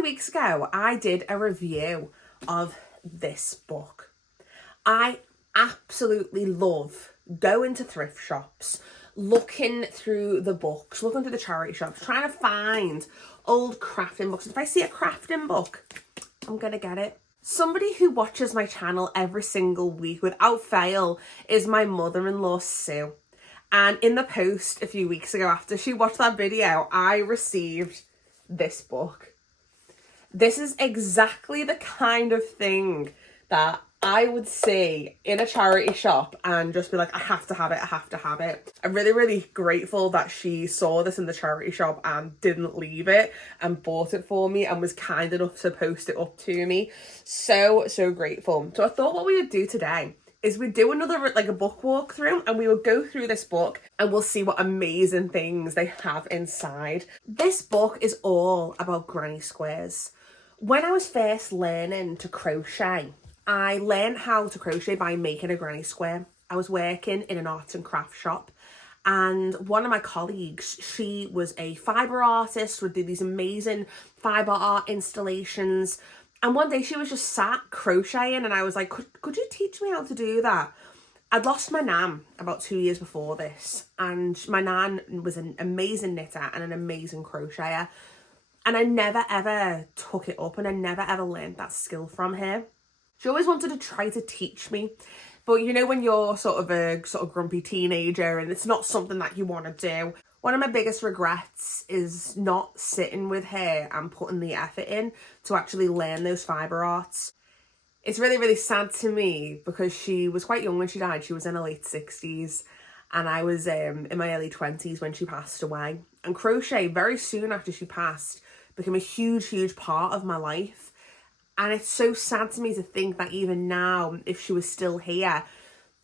few weeks ago, I did a review of this book. I absolutely love going to thrift shops, looking through the books, looking through the charity shops, trying to find old crafting books. If I see a crafting book, I'm gonna get it. Somebody who watches my channel every single week without fail is my mother-in-law, Sue. And in the post a few weeks ago after she watched that video, I received this book. This is exactly the kind of thing that I would see in a charity shop and just be like, I have to have it, I have to have it. I'm really, really grateful that she saw this in the charity shop and didn't leave it and bought it for me and was kind enough to post it up to me. So, so grateful. So I thought what we would do today is we'd do another, like a book walkthrough, and we would go through this book and we'll see what amazing things they have inside. This book is all about granny squares. When I was first learning to crochet, I learned how to crochet by making a granny square. I was working in an arts and crafts shop, and one of my colleagues, she was a fibre artist, would do these amazing fibre art installations. And one day she was just sat crocheting, and I was like, could you teach me how to do that? I'd lost my nan about 2 years before this, and my nan was an amazing knitter and an amazing crocheter. And I never ever took it up, and I never ever learned that skill from her. She always wanted to try to teach me. But you know, when you're sort of a grumpy teenager and it's not something that you want to do, one of my biggest regrets is not sitting with her and putting the effort in to actually learn those fibre arts. It's really, really sad to me because she was quite young when she died. She was in her late 60s and I was in my early 20s when she passed away. And crochet, very soon after she passed, became a huge, huge part of my life. And it's so sad to me to think that even now, if she was still here,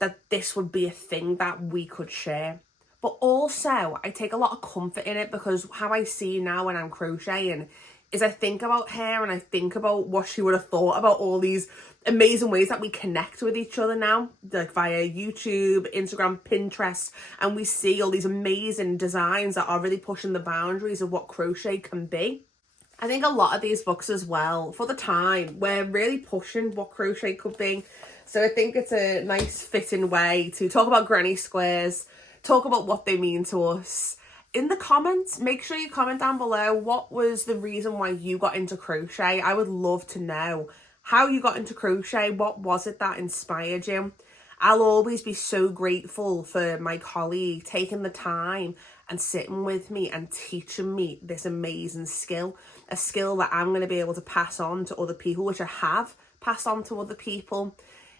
that this would be a thing that we could share. But also, I take a lot of comfort in it because how I see now when I'm crocheting is I think about her and I think about what she would have thought about all these amazing ways that we connect with each other now, like via YouTube, Instagram, Pinterest, and we see all these amazing designs that are really pushing the boundaries of what crochet can be. I think a lot of these books as well, for the time, were really pushing what crochet could be. So I think it's a nice fitting way to talk about granny squares, talk about what they mean to us. In the comments, make sure you comment down below what was the reason why you got into crochet. I would love to know how you got into crochet. What was it that inspired you? I'll always be so grateful for my colleague taking the time and sitting with me and teaching me this amazing skill, a skill that I'm going to be able to pass on to other people, which I have passed on to other people.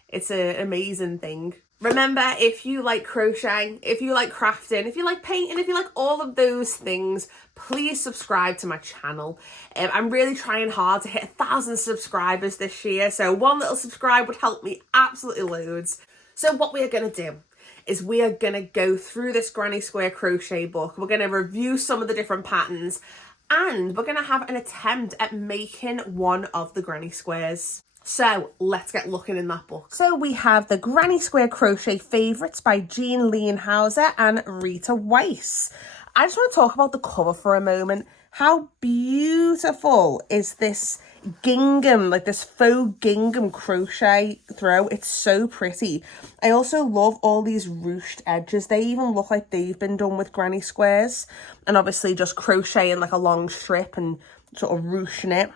It's an amazing thing. Remember, if you like crochet, if you like crafting, if you like painting, if you like all of those things, please subscribe to my channel. I'm really trying hard to hit 1,000 subscribers this year, so one little subscribe would help me absolutely loads. So what we are going to do is we are going to go through this granny square crochet book. We're going to review some of the different patterns and we're going to have an attempt at making one of the granny squares. So let's get looking in that book. So we have the Granny Square Crochet Favorites by Jean Leonhauser and Rita Weiss. I just want to talk about the cover for a moment. How beautiful is this gingham, like this faux gingham crochet throw? It's so pretty. I also love all these ruched edges. They even look like they've been done with granny squares, and obviously just crocheting like a long strip and sort of ruching it.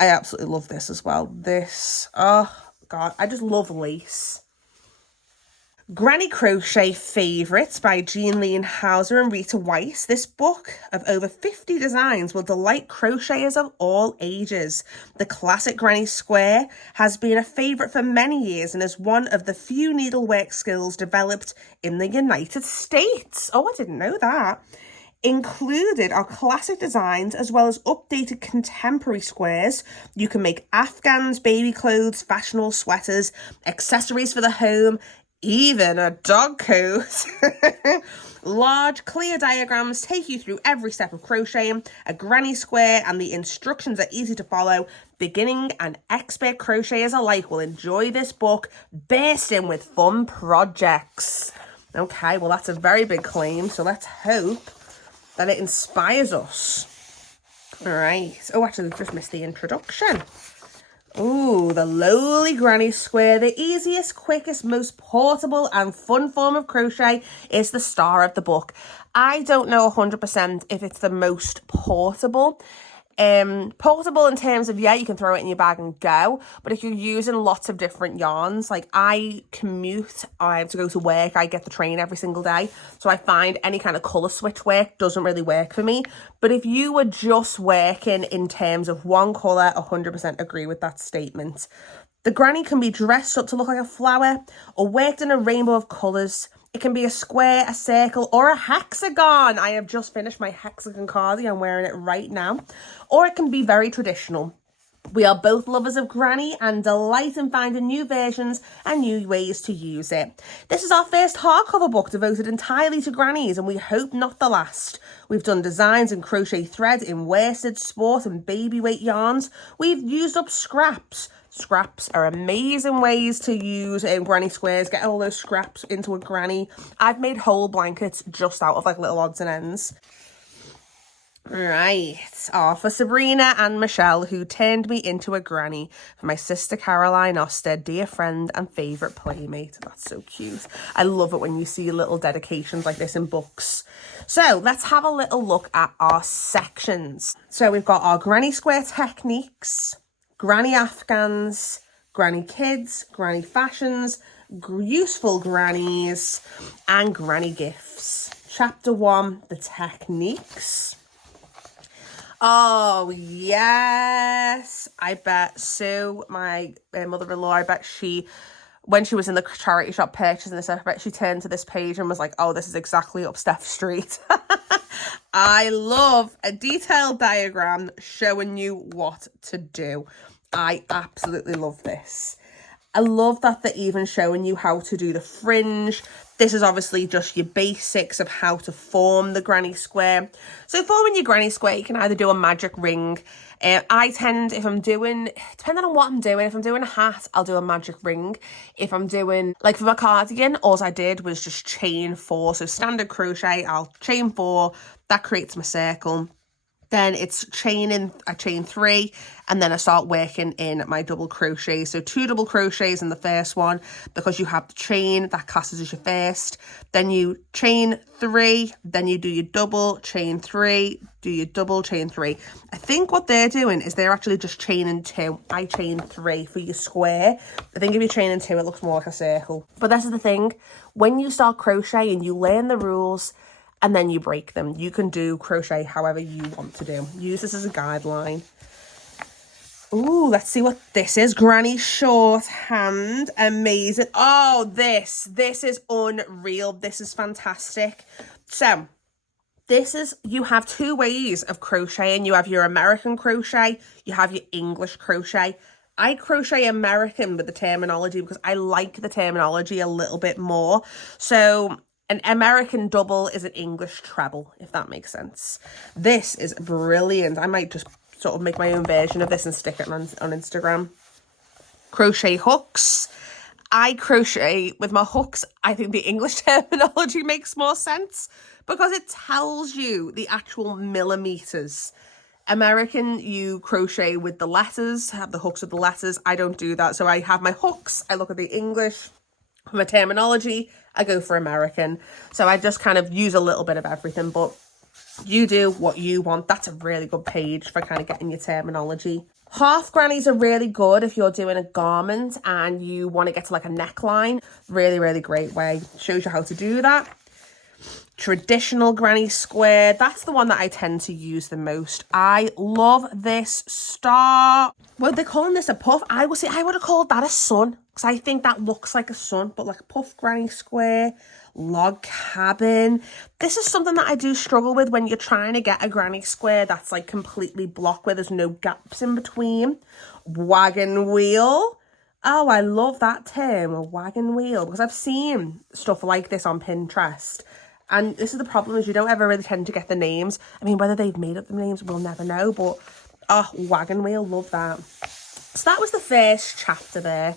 I absolutely love this as well. This, oh God, I just love lace. Granny Crochet Favorites by Jean Leonhauser and Rita Weiss. This book of over 50 designs will delight crocheters of all ages. The classic granny square has been a favourite for many years and is one of the few needlework skills developed in the United States. Oh, I didn't know that. Included are classic designs as well as updated contemporary squares. You can make afghans, baby clothes, fashionable sweaters, accessories for the home, even a dog coat. Large, clear diagrams take you through every step of crocheting a granny square, and the instructions are easy to follow. Beginning and expert crocheters alike will enjoy this book, bursting with fun projects. Okay, well, that's a very big claim, so let's hope that it inspires us. All right. Oh, actually, we've just missed the introduction. Ooh, the lowly granny square, the easiest, quickest, most portable and fun form of crochet, is the star of the book. I don't know 100% if it's the most portable. Portable in terms of, yeah, you can throw it in your bag and go, but if you're using lots of different yarns, like I commute, I have to go to work, I get the train every single day, so I find any kind of colour switch work doesn't really work for me. But if you were just working in terms of one colour, 100% agree with that statement. The granny can be dressed up to look like a flower or worked in a rainbow of colours. It can be a square, a circle, or a hexagon. I have just finished my hexagon cardigan. I'm wearing it right now. Or it can be very traditional. We are both lovers of granny and delight in finding new versions and new ways to use it. This is our first hardcover book devoted entirely to grannies, and we hope not the last. We've done designs in crochet thread, in worsted, sport and baby weight yarns. We've used up scraps. Scraps are amazing ways to use granny squares. Get all those scraps into a granny. I've made whole blankets just out of like little odds and ends. Right. Oh, for Sabrina and Michelle, who turned me into a granny. For my sister Caroline Oster, dear friend and favourite playmate. That's so cute. I love it when you see little dedications like this in books. So let's have a little look at our sections. So we've got our granny square techniques, granny afghans, granny kids, granny fashions, useful grannies, and granny gifts. Chapter 1, the techniques. Oh, yes. I bet Sue, my mother-in-law, I bet she, when she was in the charity shop purchasing this, I bet she turned to this page and was like, oh, this is exactly up Steph Street. I love a detailed diagram showing you what to do. I absolutely love this. I love that they're even showing you how to do the fringe. This is obviously just your basics of how to form the granny square. So forming your granny square, you can either do a magic ring. I tend, if I'm doing, depending on what I'm doing, if I'm doing a hat, I'll do a magic ring. If I'm doing, like for my cardigan, all I did was just chain 4. So standard crochet, I'll chain 4. That creates my circle. Then it's chaining, I chain 3, and then I start working in my double crochet. So 2 double crochets in the first one, because you have the chain, that classes as your first. Then you chain 3, then you do your double, chain 3, do your double, chain 3. I think what they're doing is they're actually just chaining 2. I chain 3 for your square. I think if you're chaining 2, it looks more like a circle. But this is the thing, when you start crocheting, you learn the rules, and then you break them. You can do crochet however you want to do. Use this as a guideline. Ooh, let's see what this is. Granny shorthand. Amazing. Oh, this is unreal. This is fantastic. So, this is, you have 2 ways of crocheting. You have your American crochet, you have your English crochet. I crochet American with the terminology because I like the terminology a little bit more. So, an American double is an English treble, if that makes sense. This is brilliant. I might just sort of make my own version of this and stick it on Instagram. Crochet hooks. I crochet with my hooks. I think the English terminology makes more sense because it tells you the actual millimeters. American, you crochet with the letters, have the hooks with the letters. I don't do that. So I have my hooks. I look at the English. For my terminology, I go for American. So I just kind of use a little bit of everything, but you do what you want. That's a really good page for kind of getting your terminology. Half grannies are really good if you're doing a garment and you want to get to like a neckline. Really, really great way. Shows you how to do that. Traditional granny square. That's the one that I tend to use the most. I love this star. Well, they're calling this a puff. I would have called that a sun. Because I think that looks like a sun, but like a puff granny square, log cabin. This is something that I do struggle with when you're trying to get a granny square that's like completely blocked where there's no gaps in between. Wagon wheel. Oh, I love that term, a wagon wheel, because I've seen stuff like this on Pinterest. And this is the problem, is you don't ever really tend to get the names. I mean, whether they've made up the names, we'll never know. But, oh, wagon wheel, love that. So that was the first chapter there.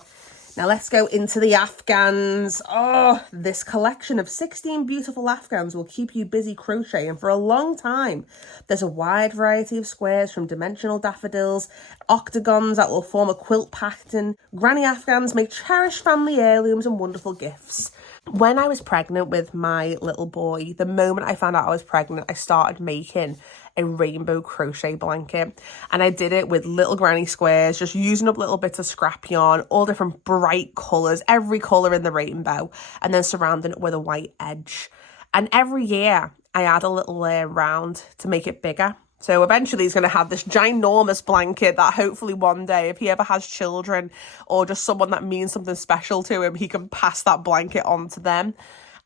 Now let's go into the afghans. Oh, this collection of 16 beautiful afghans will keep you busy crocheting for a long time. There's a wide variety of squares, from dimensional daffodils, octagons that will form a quilt pattern. Granny afghans make cherished family heirlooms and wonderful gifts. When I was pregnant with my little boy, the moment I found out I was pregnant, I started making a rainbow crochet blanket, and I did it with little granny squares, just using up little bits of scrap yarn, all different bright colours, every colour in the rainbow, and then surrounding it with a white edge. And every year I add a little layer round to make it bigger. So eventually he's going to have this ginormous blanket that hopefully one day, if he ever has children or just someone that means something special to him, he can pass that blanket on to them.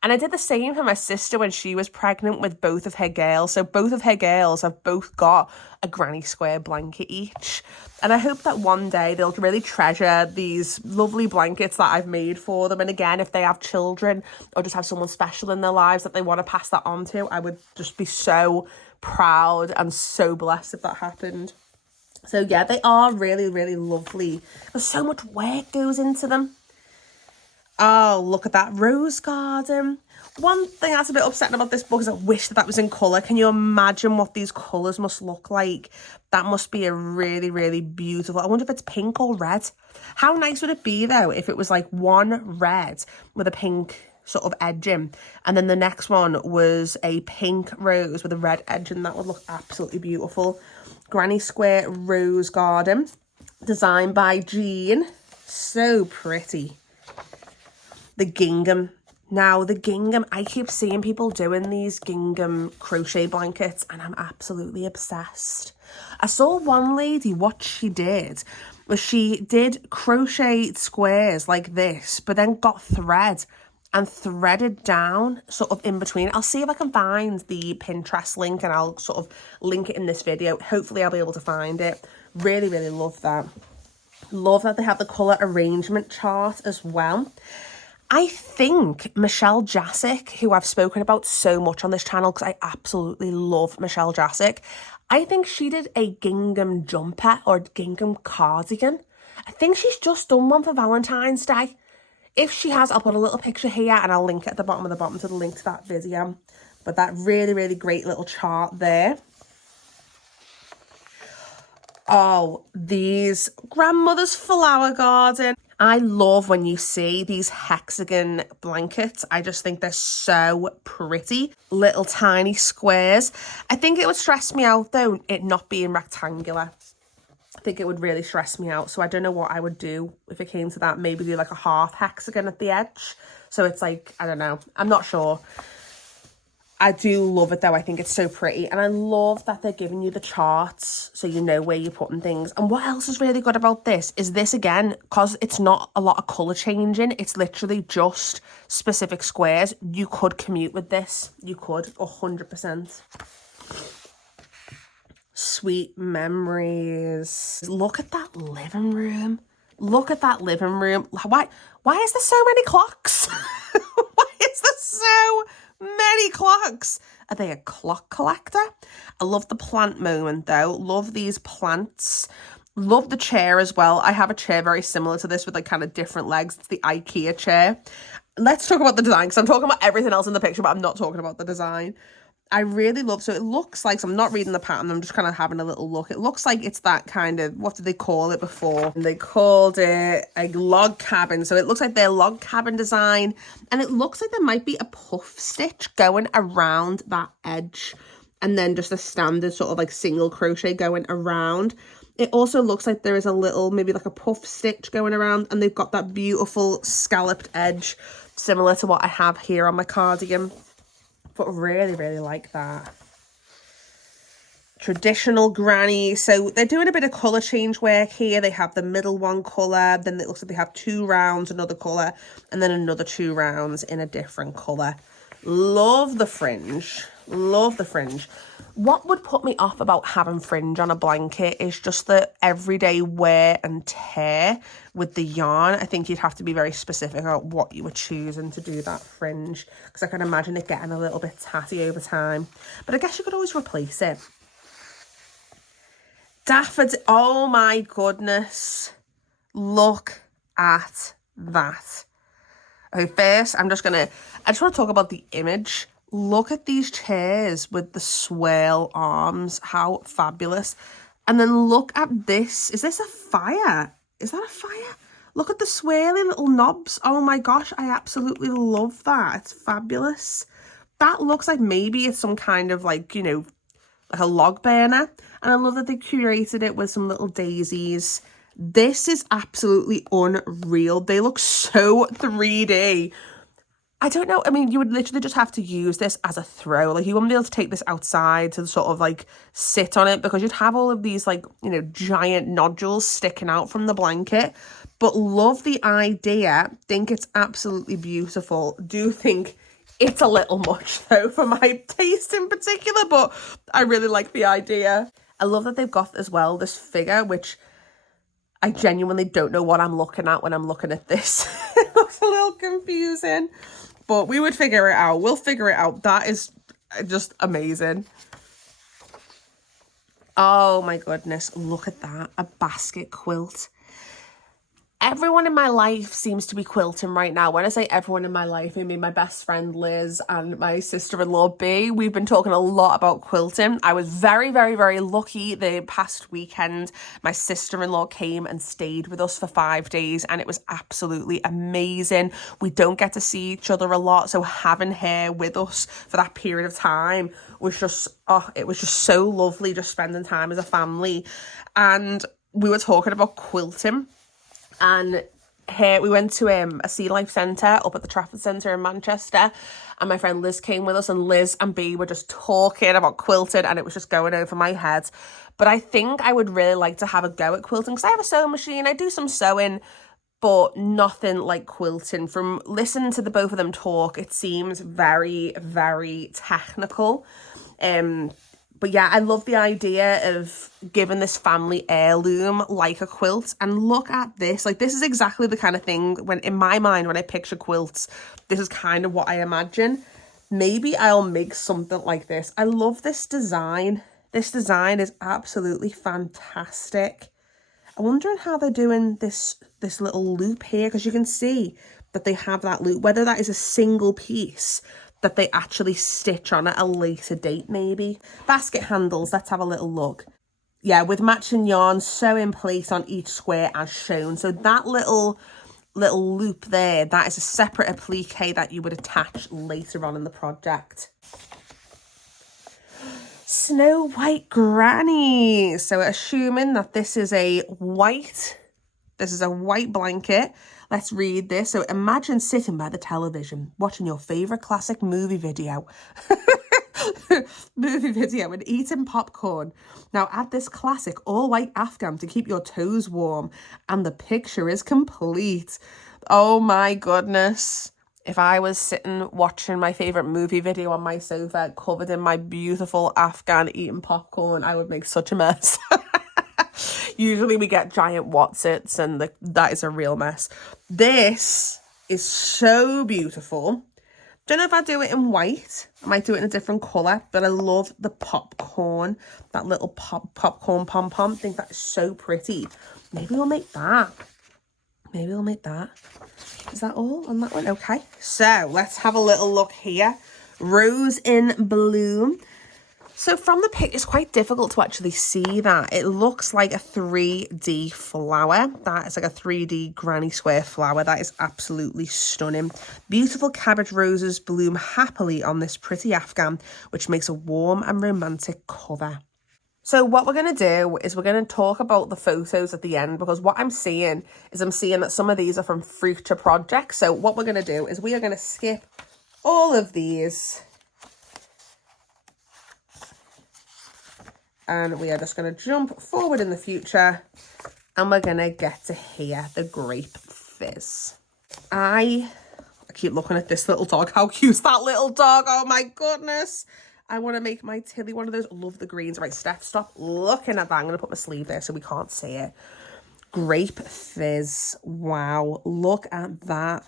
And I did the same for my sister when she was pregnant with both of her girls. So both of her girls have both got a granny square blanket each. And I hope that one day they'll really treasure these lovely blankets that I've made for them. And again, if they have children or just have someone special in their lives that they want to pass that on to, I would just be so proud and so blessed if that happened. So yeah, they are really, really lovely. There's so much work goes into them. Oh, look at that rose garden. One thing that's a bit upsetting about this book is I wish that was in colour. Can you imagine what these colours must look like? That must be a really, really beautiful. I wonder if it's pink or red. How nice would it be, though, if it was like one red with a pink sort of edging, and then the next one was a pink rose with a red edging? That would look absolutely beautiful. Granny Square Rose Garden, designed by Jean. So pretty. The gingham. Now, the gingham, I keep seeing people doing these gingham crochet blankets and I'm absolutely obsessed. I saw one lady, what she did was she did crochet squares like this, but then got thread and threaded down sort of in between. I'll see if I can find the Pinterest link and I'll sort of link it in this video. Hopefully I'll be able to find it. Really, really love that. Love that they have the colour arrangement chart as well. I think Michelle Jaseck, who I've spoken about so much on this channel because I absolutely love Michelle Jaseck, I think she did a gingham jumper or gingham cardigan. I think she's just done one for Valentine's Day. If she has, I'll put a little picture here and I'll link it at the bottom to the link to that video. But that really, really great little chart there. Oh, these grandmother's flower garden. I love when you see these hexagon blankets. I just think they're so pretty. Little tiny squares. I think it would stress me out though, it not being rectangular. I think it would really stress me out. So I don't know what I would do if it came to that. Maybe do like a half hexagon at the edge. So it's like, I don't know. I'm not sure. I do love it though. I think it's so pretty. And I love that they're giving you the charts so you know where you're putting things. And what else is really good about this is this, again, because it's not a lot of colour changing. It's literally just specific squares. You could commute with this. You could, 100%. Sweet memories. Look at that living room. Look at that living room. Why is there so many clocks? Why is there so many clocks? Are they a clock collector? I love the plant moment though. Love these plants. Love the chair as well. I have a chair very similar to this with like kind of different legs. It's the IKEA chair. Let's talk about the design because I'm talking about everything else in the picture, but I'm not talking about the design. I really love, so it looks like, so I'm not reading the pattern, I'm just kind of having a little look. It looks like it's that kind of, what did they call it before? They called it a log cabin. So it looks like their log cabin design. And it looks like there might be a puff stitch going around that edge. And then just a standard sort of like single crochet going around. It also looks like there is a little, maybe like a puff stitch going around. And they've got that beautiful scalloped edge, similar to what I have here on my cardigan. But really, really like that. Traditional granny. So they're doing a bit of colour change work here. They have the middle one colour. Then it looks like they have 2 rounds, another colour. And then another 2 rounds in a different colour. Love the fringe. Love the fringe. What would put me off about having fringe on a blanket is just the everyday wear and tear with the yarn. I think you'd have to be very specific about what you were choosing to do that fringe, because I can imagine it getting a little bit tatty over time. But I guess you could always replace it. Daffodil. Oh my goodness. Look at that. Okay, first, I just want to talk about the image. Look at these chairs with the swirl arms. How fabulous. And then look at this. Is this a fire? Is that a fire? Look at the swirling little knobs. Oh my gosh, I absolutely love that. It's fabulous. That looks like maybe it's some kind of like, you know, like a log burner. And I love that they curated it with some little daisies. This is absolutely unreal. They look so 3D. I don't know. I mean, you would literally just have to use this as a throw. Like, you wouldn't be able to take this outside to sort of like sit on it, because you'd have all of these like, you know, giant nodules sticking out from the blanket. But love the idea. Think it's absolutely beautiful. Do think it's a little much though for my taste in particular, but I really like the idea. I love that they've got as well this figure, which I genuinely don't know what I'm looking at when I'm looking at this. It looks a little confusing, but we would figure it out. We'll figure it out. That is just amazing. Oh my goodness, look at that. A basket quilt. Everyone in my life seems to be quilting right now. When I say everyone in my life, I mean my best friend Liz and my sister-in-law B. We've been talking a lot about quilting. I was very, very, very lucky the past weekend. My sister-in-law came and stayed with us for 5 days, and it was absolutely amazing. We don't get to see each other a lot, so having her with us for that period of time was just, oh, it was just so lovely, just spending time as a family. And we were talking about quilting. And here we went to a Sea Life Centre up at the Trafford Centre in Manchester, and my friend Liz came with us, and Liz and B were just talking about quilting, and it was just going over my head. But I think I would really like to have a go at quilting, because I have a sewing machine. I do some sewing, but nothing like quilting. From listening to the both of them talk, it seems very, very technical. But yeah, I love the idea of giving this family heirloom like a quilt. And look at this. Like, this is exactly the kind of thing when, in my mind, when I picture quilts, this is kind of what I imagine. Maybe I'll make something like this. I love this design. This design is absolutely fantastic. I'm wondering how they're doing this little loop here, because you can see that they have that loop, whether that is a single piece that they actually stitch on at a later date maybe. Basket handles, let's have a little look. Yeah, with matching yarn sewn in place on each square as shown. So that little loop there, that is a separate applique that you would attach later on in the project. Snow White Granny. So assuming that this is a white blanket, let's read this. So imagine sitting by the television, watching your favourite classic movie video. And eating popcorn. Now add this classic all-white afghan to keep your toes warm, and the picture is complete. Oh my goodness. If I was sitting watching my favourite movie video on my sofa, covered in my beautiful afghan eating popcorn, I would make such a mess. Usually we get giant Watsits, and that is a real mess. This is so beautiful. Don't know if I do it in white. I might do it in a different colour, but I love the popcorn. That little popcorn pom-pom. I think that is so pretty. Maybe we'll make that. Is that all on that one? Okay. So let's have a little look here. Rose in Bloom. So from the pic, it's quite difficult to actually see that. It looks like a 3D flower. That is like a 3D granny square flower. That is absolutely stunning. Beautiful cabbage roses bloom happily on this pretty afghan, which makes a warm and romantic cover. So what we're going to do is we're going to talk about the photos at the end, because what I'm seeing that some of these are from future projects. So what we're going to do is we are going to skip all of these. And we are just going to jump forward in the future, and we're going to get to here, the Grape Fizz. I keep looking at this little dog. How cute's that little dog? Oh my goodness. I want to make my Tilly one of those. Love the greens. Right, Steph, stop looking at that. I'm going to put my sleeve there so we can't see it. Grape Fizz. Wow, look at that.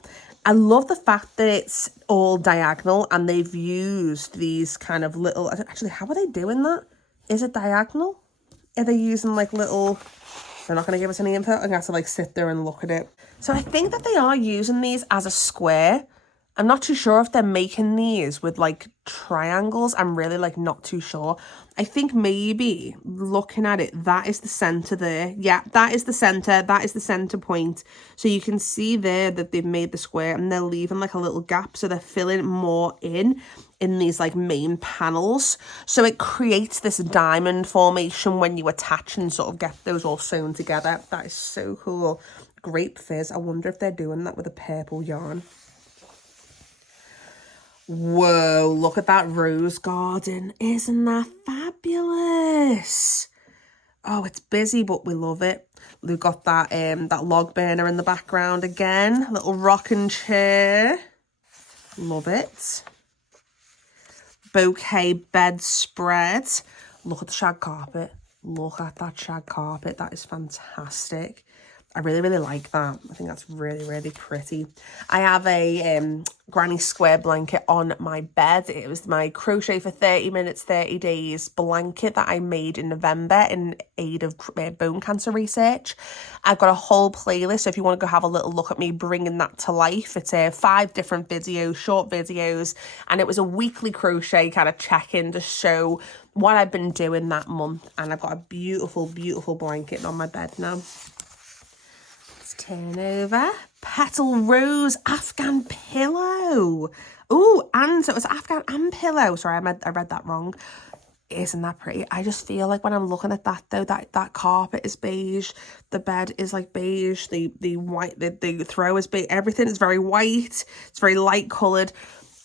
I love the fact that it's all diagonal, and they've used these kind of little... Actually, how are they doing that? Is it diagonal? Are they using like little They're not going to give us any info. I'm going to have to like sit there and look at it. So I think that they are using these as a square. I'm not too sure if they're making these with like triangles. I'm really like not too sure. I think maybe looking at it, that is the center there. Yeah, that is the center. That is the center point. So you can see there that they've made the square and they're leaving like a little gap. So they're filling more in these like main panels. So it creates this diamond formation when you attach and sort of get those all sewn together. That is so cool. Grape fizz. I wonder if they're doing that with a purple yarn. Whoa, look at that rose garden. Isn't that fabulous? Oh, it's busy, but we love it. We've got that that log burner in the background again. Little rocking chair. Love it. Bouquet bedspread. Look at the shag carpet. Look at that shag carpet. That is fantastic. I really, really like that. I think that's really, really pretty. I have a granny square blanket on my bed. It was my Crochet for 30 minutes, 30 days blanket that I made in November in aid of bone cancer research. I've got a whole playlist, so if you want to go have a little look at me bringing that to life, it's 5 different videos, short videos, and it was a weekly crochet kind of check-in to show what I've been doing that month. And I've got a beautiful, beautiful blanket on my bed now. Turn over. Petal rose Afghan pillow. Oh, and so it was Afghan and pillow. Sorry, I read that wrong. Isn't that pretty? I just feel like when I'm looking at that though, that carpet is beige. The bed is like beige. The white, the throw is beige. Everything is very white. It's very light coloured.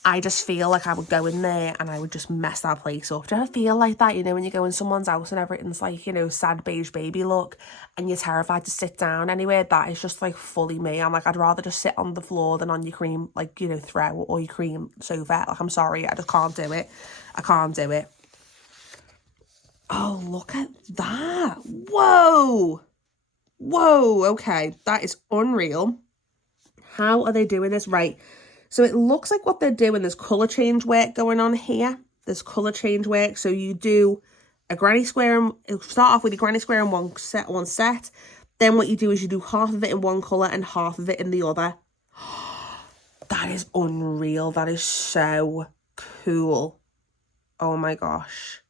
I just feel like I would go in there and I would just mess that place up. Do you ever feel like that? You know, when you go in someone's house and everything's like, you know, sad beige baby look and you're terrified to sit down anywhere. That is just like fully me. I'm like, I'd rather just sit on the floor than on your cream, like, you know, throw or your cream sofa. Like, I'm sorry, I just can't do it. I can't do it. Oh, look at that. Whoa. Whoa. Okay. That is unreal. How are they doing this? Right. So it looks like what they're doing, there's colour change work going on here. There's colour change work. So you do a granny square, and start off with your granny square in one set. Then what you do is you do half of it in one colour and half of it in the other. That is unreal. That is so cool. Oh my gosh.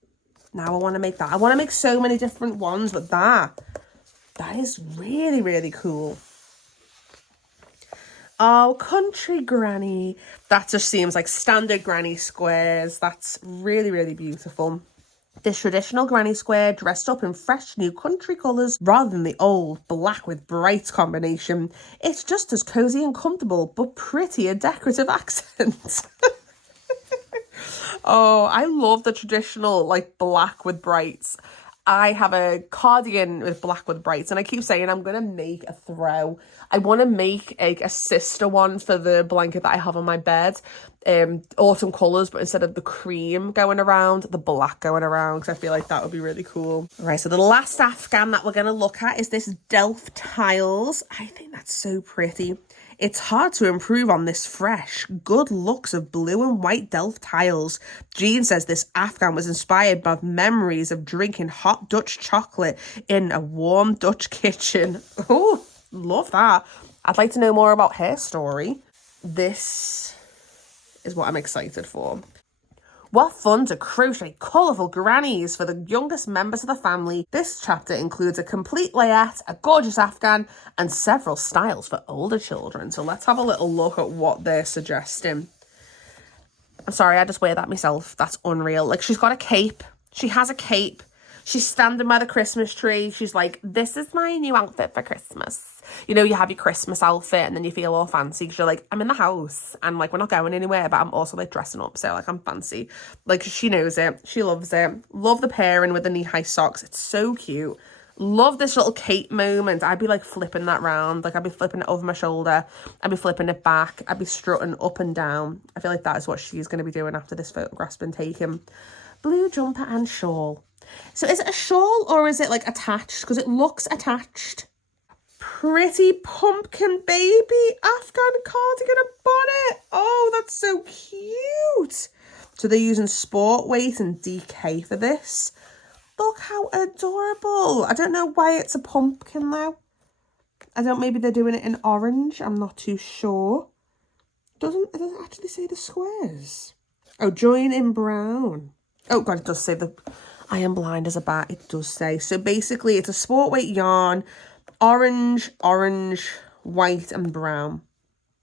Now I want to make that. I want to make so many different ones, but that is really, really cool. Oh, country granny. That just seems like standard granny squares. That's really, really beautiful. This traditional granny square dressed up in fresh new country colours rather than the old black with bright combination. It's just as cosy and comfortable, but prettier decorative accents. Oh, I love the traditional like black with brights. I have a cardigan with black with brights, and I keep saying I'm going to make a throw. I want to make a sister one for the blanket that I have on my bed. Autumn colours, but instead of the cream going around, the black going around, because I feel like that would be really cool. All right, so the last Afghan that we're going to look at is this Delft tiles. I think that's so pretty. It's hard to improve on this fresh, good looks of blue and white Delft tiles. Jean says this Afghan was inspired by memories of drinking hot Dutch chocolate in a warm Dutch kitchen. Oh, love that. I'd like to know more about her story. This is what I'm excited for. What fun to crochet colourful grannies for the youngest members of the family. This chapter includes a complete layette, a gorgeous Afghan, and several styles for older children. So let's have a little look at what they're suggesting. I'm sorry, I just wear that myself. That's unreal. Like, she's got a cape. She has a cape. She's standing by the Christmas tree. She's like, this is my new outfit for Christmas. You know, you have your Christmas outfit and then you feel all fancy because you're like, I'm in the house and like, we're not going anywhere, but I'm also like dressing up. So like, I'm fancy. Like, she knows it. She loves it. Love the pairing with the knee-high socks. It's so cute. Love this little cape moment. I'd be like flipping that round. Like, I'd be flipping it over my shoulder. I'd be flipping it back. I'd be strutting up and down. I feel like that is what she's going to be doing after this photograph's been taken. Blue jumper and shawl. So is it a shawl or is it like attached? Because it looks attached. Pretty pumpkin baby Afghan cardigan and bonnet. Oh, that's so cute. So they're using sport weight and DK for this. Look how adorable. I don't know why it's a pumpkin though. Maybe they're doing it in orange. I'm not too sure. It doesn't actually say the squares. Oh, join in brown. Oh God, it does say I am blind as a bat. It does say. So basically it's a sport weight yarn, orange, white and brown.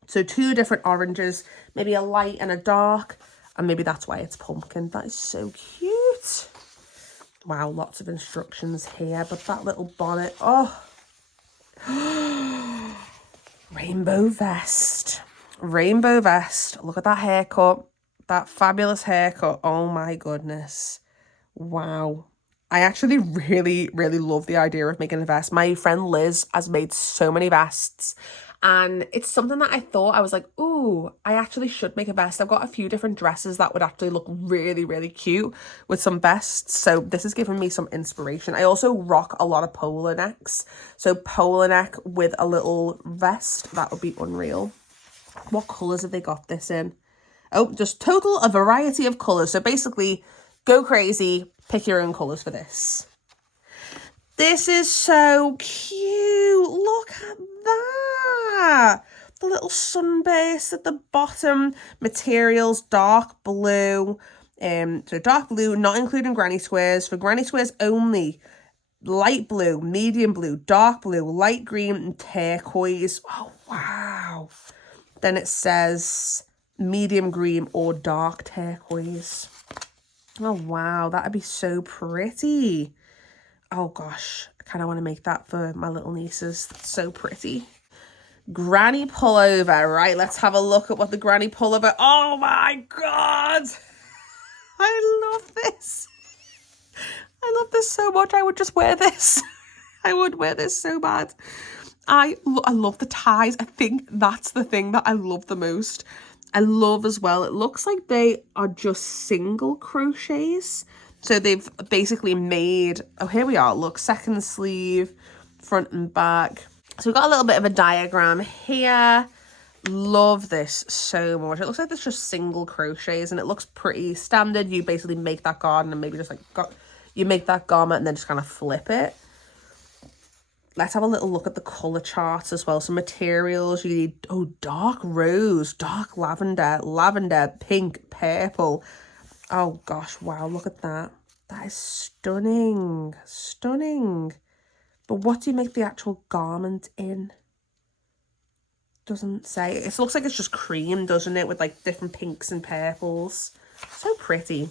So 2 different oranges, maybe a light and a dark. And maybe that's why it's pumpkin. That is so cute. Wow, lots of instructions here. But that little bonnet, oh. Rainbow vest. Rainbow vest. Look at that haircut. That fabulous haircut. Oh my goodness. Wow. I actually really love the idea of making a vest. My friend Liz has made so many vests. And it's something that I thought, I was like, ooh, I actually should make a vest. I've got a few different dresses that would actually look really cute with some vests. So this has given me some inspiration. I also rock a lot of polo necks. So polo neck with a little vest, that would be unreal. What colours have they got this in? Oh, just total a variety of colours. So basically, go crazy, pick your own colours for this. This is so cute. Look at that. The little sunbase at the bottom. Materials, dark blue. So dark blue, not including granny squares. For granny squares only, light blue, medium blue, dark blue, light green, and turquoise. Oh, wow. Then it says medium green or dark turquoise. Oh, wow. That'd be so pretty. Oh gosh, I kind of want to make that for my little nieces. That's so pretty. Granny pullover, right? Let's have a look at what the granny pullover. Oh my God. I love this. I love this so much. I would just wear this. I would wear this so bad. I love the ties. I think that's the thing that I love the most. I love as well, it looks like they are just single crochets. So they've basically made, oh, here we are. Look, second sleeve, front and back. So we've got a little bit of a diagram here. Love this so much. It looks like there's just single crochets and it looks pretty standard. You basically make that garden and maybe just like, you make that garment and then just kind of flip it. Let's have a little look at the colour charts as well. Some materials you need, oh, dark rose, dark lavender, pink, purple. Oh gosh, wow, look at that. That is stunning, stunning. But what do you make the actual garment in? Doesn't say. It looks like it's just cream, doesn't it? With like different pinks and purples. So pretty.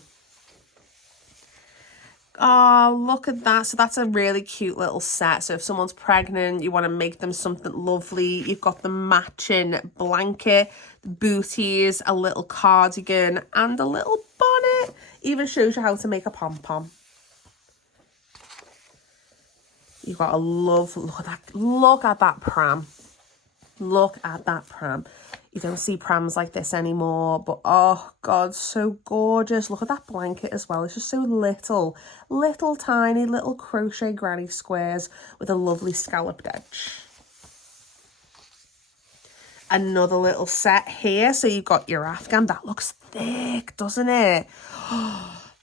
Oh, look at that. So that's a really cute little set. So if someone's pregnant, you want to make them something lovely. You've got the matching blanket, booties, a little cardigan, and a little bonnet. Even shows you how to make a pom-pom. You've got a look at that pram. Look at that pram. You don't see prams like this anymore, but oh God, so gorgeous. Look at that blanket as well. It's just so little tiny little crochet granny squares with a lovely scalloped edge. Another little set here. So you've got your afghan. That looks thick, doesn't it?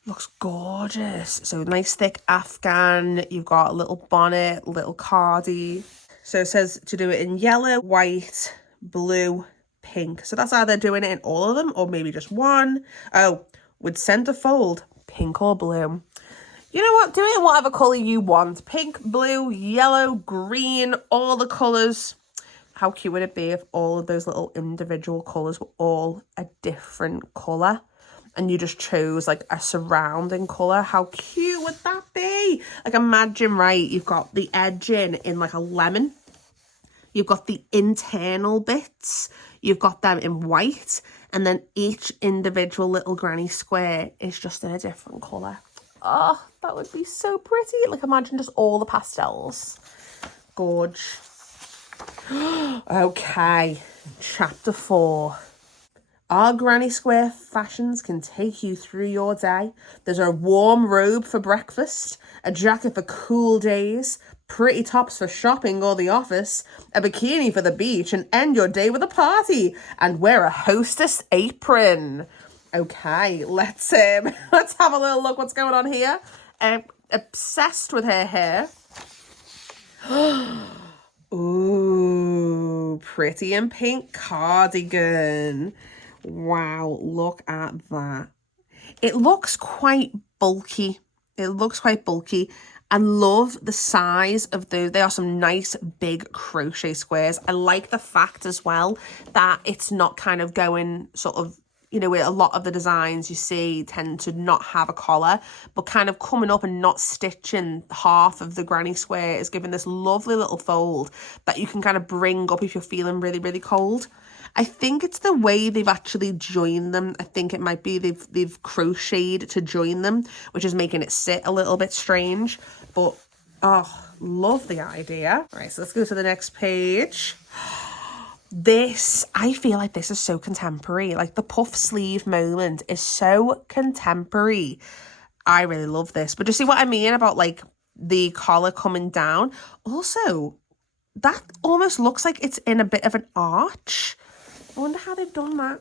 Looks gorgeous. So nice thick afghan. You've got a little bonnet, little cardi. So it says to do it in yellow, white, blue, pink. So that's either doing it in all of them or maybe just one. Oh, with center fold, pink or blue. You know what? Do it in whatever colour you want. Pink, blue, yellow, green, all the colours. How cute would it be if all of those little individual colours were all a different colour? And you just chose like a surrounding colour. How cute would that be? Like imagine, right, you've got the edging in like a lemon. You've got the internal bits. You've got them in white. And then each individual little granny square is just in a different colour. Oh, that would be so pretty. Like imagine just all the pastels. Gorge. Okay, chapter 4. Our granny square fashions can take you through your day. There's a warm robe for breakfast, a jacket for cool days, pretty tops for shopping or the office, a bikini for the beach, and end your day with a party, and wear a hostess apron. Okay, let's have a little look what's going on here. obsessed with her hair. Ooh, pretty and pink cardigan. Wow, look at that. It looks quite bulky. It looks quite bulky. I love the size of those. They are some nice big crochet squares. I like the fact as well that it's not kind of going sort of, you know, a lot of the designs you see tend to not have a collar, but kind of coming up and not stitching half of the granny square is giving this lovely little fold that you can kind of bring up if you're feeling really, really cold. I think it's the way they've actually joined them. I think it might be they've crocheted to join them, which is making it sit a little bit strange. But, oh, love the idea. All right, so let's go to the next page. This, I feel like this is so contemporary. Like the puff sleeve moment is so contemporary. I really love this. But do you see what I mean about like the collar coming down? Also, that almost looks like it's in a bit of an arch. I wonder how they've done that.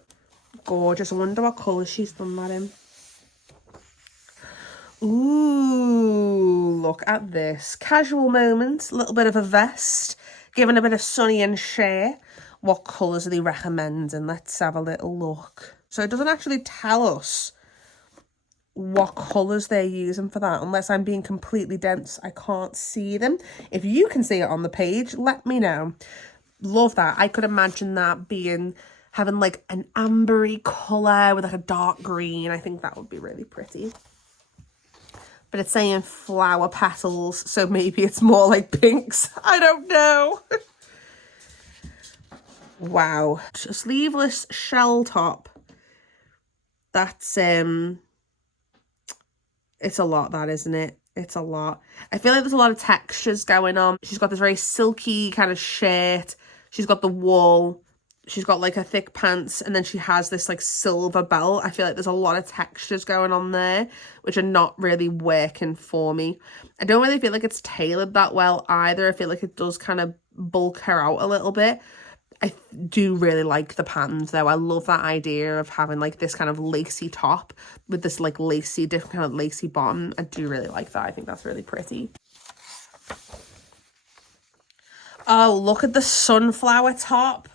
Gorgeous. I wonder what colour she's done that in. Ooh, look at this. Casual moment, a little bit of a vest, giving a bit of Sonny and Cher. What colours are they recommending? Let's have a little look. So it doesn't actually tell us what colours they're using for that, unless I'm being completely dense. I can't see them. If you can see it on the page, let me know. Love that. I could imagine that having like an ambery colour with like a dark green. I think that would be really pretty. But it's saying flower petals, so maybe it's more like pinks. I don't know. Wow. A sleeveless shell top. That's, it's a lot, that, isn't it? It's a lot. I feel like there's a lot of textures going on. She's got this very silky kind of shirt. She's got the wool. She's got like her thick pants, and then she has this like silver belt. I feel like there's a lot of textures going on there, which are not really working for me. I don't really feel like it's tailored that well either. I feel like it does kind of bulk her out a little bit. I do really like the patterns though. I love that idea of having like this kind of lacy top with this like lacy, different kind of lacy bottom. I do really like that. I think that's really pretty. Oh, look at the sunflower top.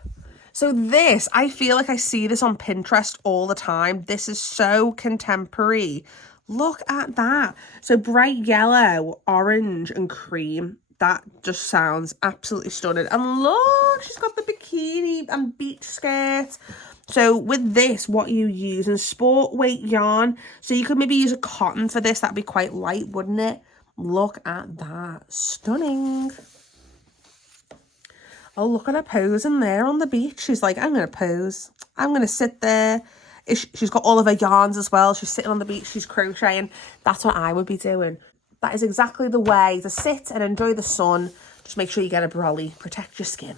So this, I feel like I see this on Pinterest all the time. This is so contemporary. Look at that. So bright yellow, orange and cream. That just sounds absolutely stunning. And look, she's got the bikini and beach skirt. So with this, what you use is sport weight yarn. So you could maybe use a cotton for this. That'd be quite light, wouldn't it? Look at that. Stunning. Oh, look at her posing there on the beach. She's like, I'm going to pose. I'm going to sit there. She's got all of her yarns as well. She's sitting on the beach. She's crocheting. That's what I would be doing. That is exactly the way to sit and enjoy the sun. Just make sure you get a brolly. Protect your skin.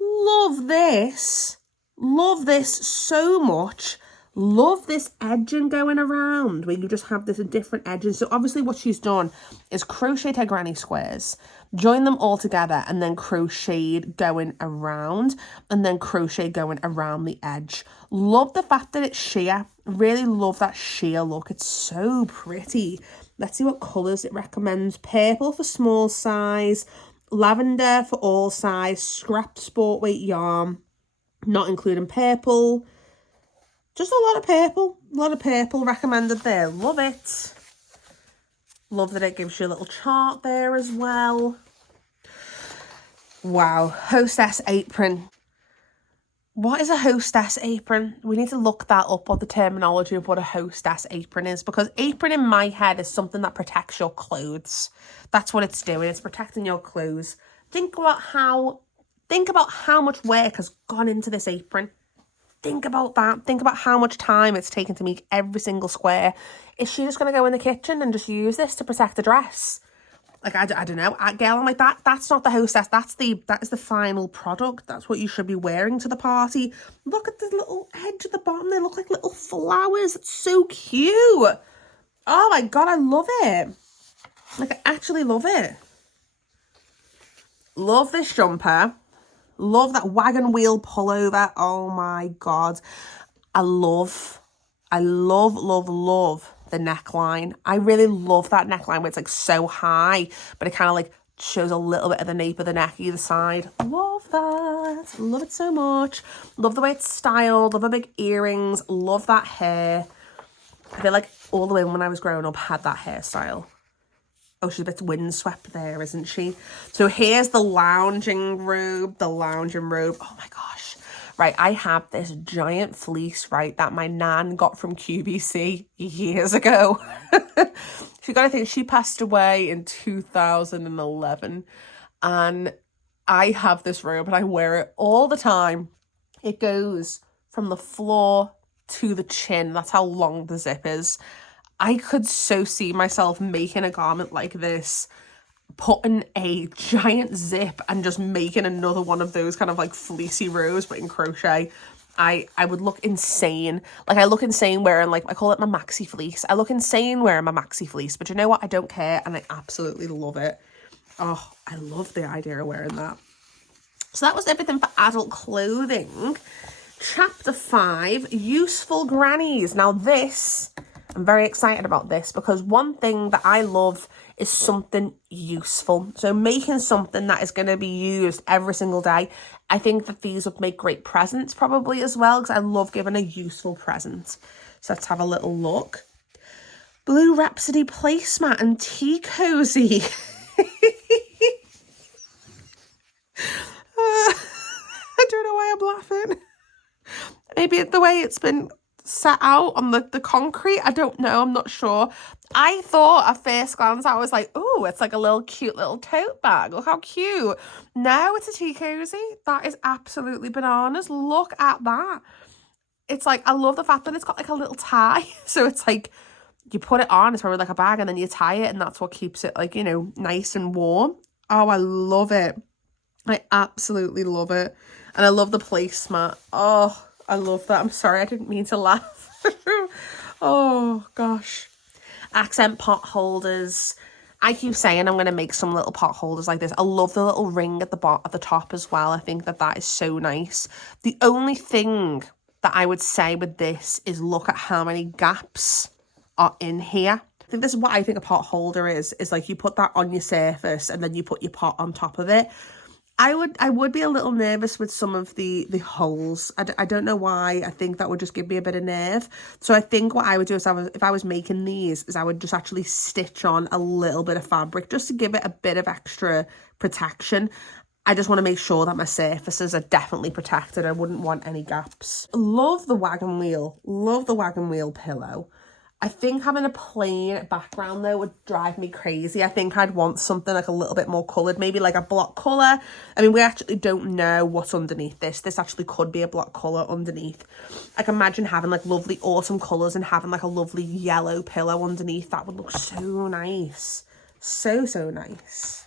Love this. Love this so much. Love this edging going around where you just have this different edging. So obviously what she's done is crocheted her granny squares, join them all together, and then crocheted going around, and then crochet going around the edge. Love the fact that it's sheer. Really love that sheer look. It's so pretty. Let's see what colours it recommends. Purple for small size, lavender for all size, scrapped sport weight yarn, not including purple. Just a lot of purple recommended there. Love it. Love that it gives you a little chart there as well. Wow, hostess apron. What is a hostess apron? We need to look that up, what the terminology of what a hostess apron is, because apron in my head is something that protects your clothes. That's what it's doing. It's protecting your clothes. Think about how much work has gone into this apron. Think about that. Think about how much time it's taken to make every single square. Is she just going to go in the kitchen and just use this to protect the dress? Like, I don't know. Girl, I'm like, that's not the hostess. That is the final product. That's what you should be wearing to the party. Look at the little edge at the bottom. They look like little flowers. It's so cute. Oh my God, I love it. Like, I actually love it. Love this jumper. Love that wagon wheel pullover. Oh my God. I love the neckline. I really love that neckline where it's like so high, but it kind of like shows a little bit of the nape of the neck either side. Love that. Love it so much. Love the way it's styled. Love the big earrings. Love that hair. I feel like all the women when I was growing up had that hairstyle. Oh, she's a bit windswept there, isn't she? So here's the lounging robe. Oh my gosh. Right, I have this giant fleece, right, that my nan got from QVC years ago. You gotta think, she passed away in 2011. And I have this robe and I wear it all the time. It goes from the floor to the chin. That's how long the zip is. I could so see myself making a garment like this, putting a giant zip and just making another one of those kind of like fleecy robes, but in crochet. I would look insane. Like, I look insane wearing, like, I call it my maxi fleece. I look insane wearing my maxi fleece, but you know what? I don't care, and I absolutely love it. Oh, I love the idea of wearing that. So that was everything for adult clothing. Chapter 5, useful grannies. Now this, I'm very excited about this because one thing that I love is something useful. So making something that is going to be used every single day. I think that these would make great presents probably as well, because I love giving a useful present. So let's have a little look. Blue Rhapsody placemat and tea cozy. I don't know why I'm laughing. Maybe it's the way it's been set out on the concrete. I don't know. I'm not sure. I thought at first glance, I was like, oh, it's like a little cute little tote bag. Look how cute. No, it's a tea cozy. That is absolutely bananas. Look at that. It's like, I love the fact that it's got like a little tie. So it's like, you put it on, it's probably like a bag, and then you tie it, and that's what keeps it like, you know, nice and warm. Oh, I love it. I absolutely love it. And I love the placemat. Oh, I love that. I'm sorry, I didn't mean to laugh. Oh, gosh. Accent pot holders. I keep saying I'm going to make some little pot holders like this. I love the little ring at the top as well. I think that that is so nice. The only thing that I would say with this is look at how many gaps are in here. I think this is what I think a pot holder is like you put that on your surface and then you put your pot on top of it. I would be a little nervous with some of the holes. I don't know why. I think that would just give me a bit of nerve. So I think what I would do is if I was making these is I would just actually stitch on a little bit of fabric just to give it a bit of extra protection. I just want to make sure that my surfaces are definitely protected. I wouldn't want any gaps. Love the wagon wheel. Love the wagon wheel pillow. I think having a plain background though would drive me crazy. I think I'd want something like a little bit more coloured, maybe like a block colour. I mean, we actually don't know what's underneath this. This actually could be a block colour underneath. I can imagine having like lovely autumn colours and having like a lovely yellow pillow underneath. That would look so nice. So, so nice.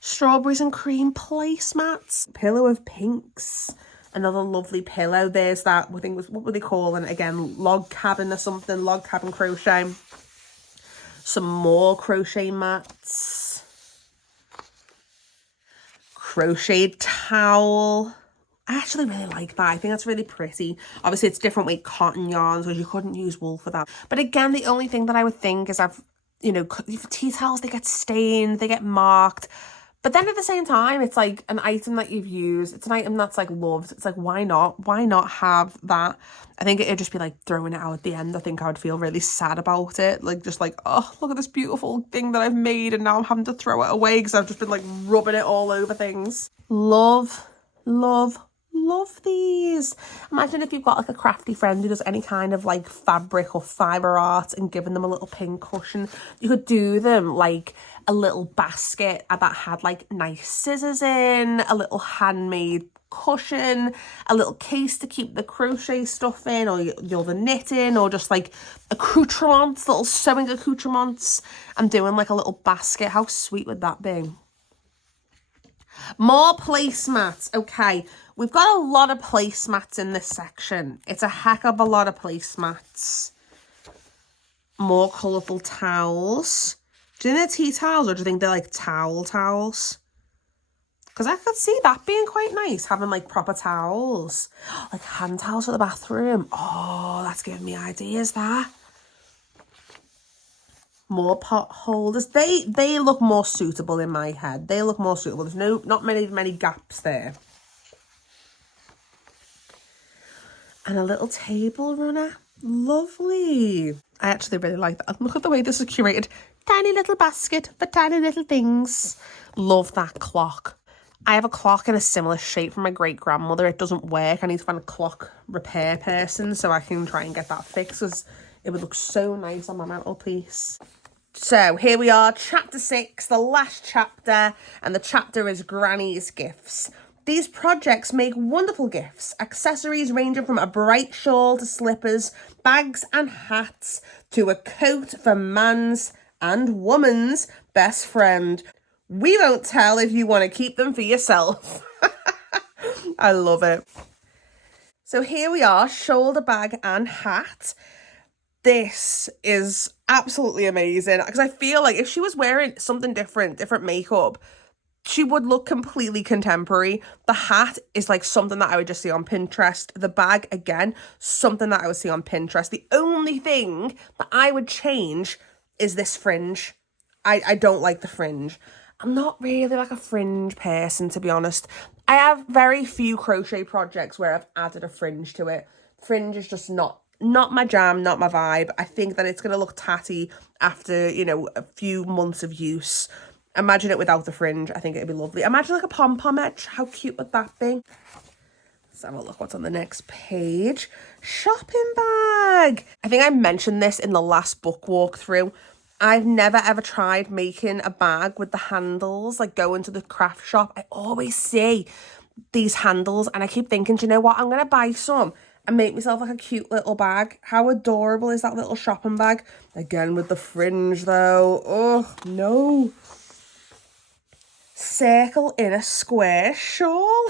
Strawberries and cream placemats. Pillow of pinks. Another lovely pillow. There's that, I think, what were they calling it again? Log cabin or something. Log cabin crochet. Some more crochet mats. Crocheted towel. I actually really like that. I think that's really pretty. Obviously, it's different weight cotton yarns, because you couldn't use wool for that. But again, the only thing that I would think is tea towels, they get stained, they get marked. But then at the same time, it's like an item that you've used. It's an item that's like loved. It's like, why not? Why not have that? I think it'd just be like throwing it out at the end. I think I would feel really sad about it. Like, just like, oh, look at this beautiful thing that I've made, and now I'm having to throw it away because I've just been like rubbing it all over things. Love, love, love these. Imagine if you've got like a crafty friend who does any kind of like fabric or fibre art and giving them a little pin cushion. You could do them like a little basket that had like nice scissors in, a little handmade cushion, a little case to keep the crochet stuff in, or the knitting, or just like accoutrements, little sewing accoutrements, and doing like a little basket. How sweet would that be? More placemats. Okay, we've got a lot of placemats in this section. It's a heck of a lot of placemats. More colourful towels. Do you think they're tea towels, or do you think they're like towels? Because I could see that being quite nice, having like proper towels, like hand towels for the bathroom. Oh, that's giving me ideas, that. More pot holders. They look more suitable in my head. They look more suitable. There's not many gaps there. And a little table runner. Lovely. I actually really like that. Look at the way this is curated. Tiny little basket for tiny little things. Love that clock. I have a clock in a similar shape from my great-grandmother. It doesn't work. I need to find a clock repair person so I can try and get that fixed, because it would look so nice on my mantelpiece. So here we are, chapter 6, the last chapter, and the chapter is Granny's Gifts. These projects make wonderful gifts, accessories ranging from a bright shawl to slippers, bags and hats, to a coat for man's and woman's best friend. We won't tell if you want to keep them for yourself. I love it. So here we are, shoulder bag and hat. This is absolutely amazing, because I feel like if she was wearing something different makeup, she would look completely contemporary. The hat is like something that I would just see on Pinterest. The bag, again, something that I would see on Pinterest. The only thing that I would change is this fringe. I don't like the fringe. I'm not really like a fringe person, to be honest. I have very few crochet projects where I've added a fringe to it. Fringe is just not my jam, not my vibe. I think that it's going to look tatty after, you know, a few months of use. Imagine it without the fringe. I think it'd be lovely. Imagine like a pom-pom edge. How cute would that be? Let's have a look what's on the next page. Shopping bag. I think I mentioned this in the last book walkthrough. I've never ever tried making a bag with the handles, like going to the craft shop. I always see these handles and I keep thinking, do you know what? I'm going to buy some and make myself like a cute little bag. How adorable is that little shopping bag? Again, with the fringe though. Oh, no. Circle in a square shawl.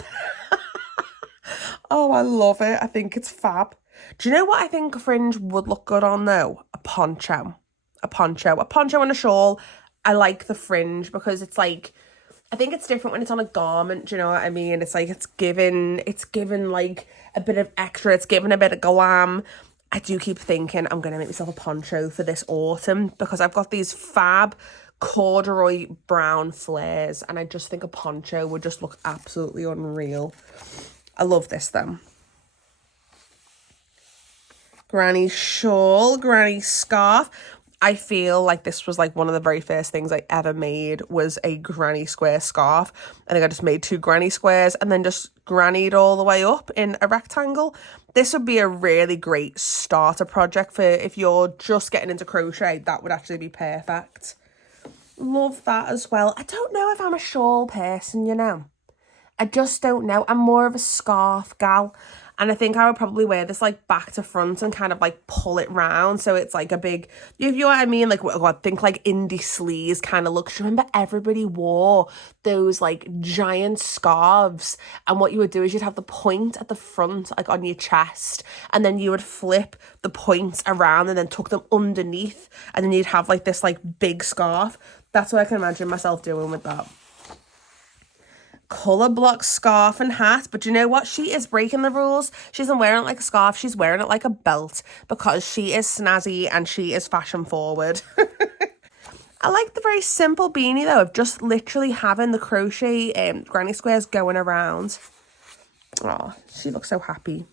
Oh, I love it. I think it's fab. Do you know what I think a fringe would look good on though? A poncho and a shawl. I like the fringe because it's like, I think it's different when it's on a garment. Do you know what I mean? It's like, it's given like a bit of extra. It's given a bit of glam. I do keep thinking I'm going to make myself a poncho for this autumn because I've got these fab corduroy brown flares and I just think a poncho would just look absolutely unreal. I love this though. Granny shawl, granny scarf. I feel like this was like one of the very first things I ever made was a granny square scarf. I think I just made 2 granny squares and then just grannied all the way up in a rectangle. This would be a really great starter project for if you're just getting into crochet. That would actually be perfect. Love that as well. I don't know if I'm a shawl person, you know. I just don't know. I'm more of a scarf gal. And I think I would probably wear this like back to front and kind of like pull it round. So it's like a big, if you know what I mean? Like, I think like indie sleeves kind of looks. Remember everybody wore those like giant scarves. And what you would do is you'd have the point at the front, like on your chest. And then you would flip the points around and then tuck them underneath. And then you'd have like this like big scarf. That's what I can imagine myself doing with that. Colour block scarf and hat, but you know what? She is breaking the rules. She isn't wearing it like a scarf. She's wearing it like a belt because she is snazzy and she is fashion forward. I like the very simple beanie though of just literally having the crochet granny squares going around. Oh, she looks so happy.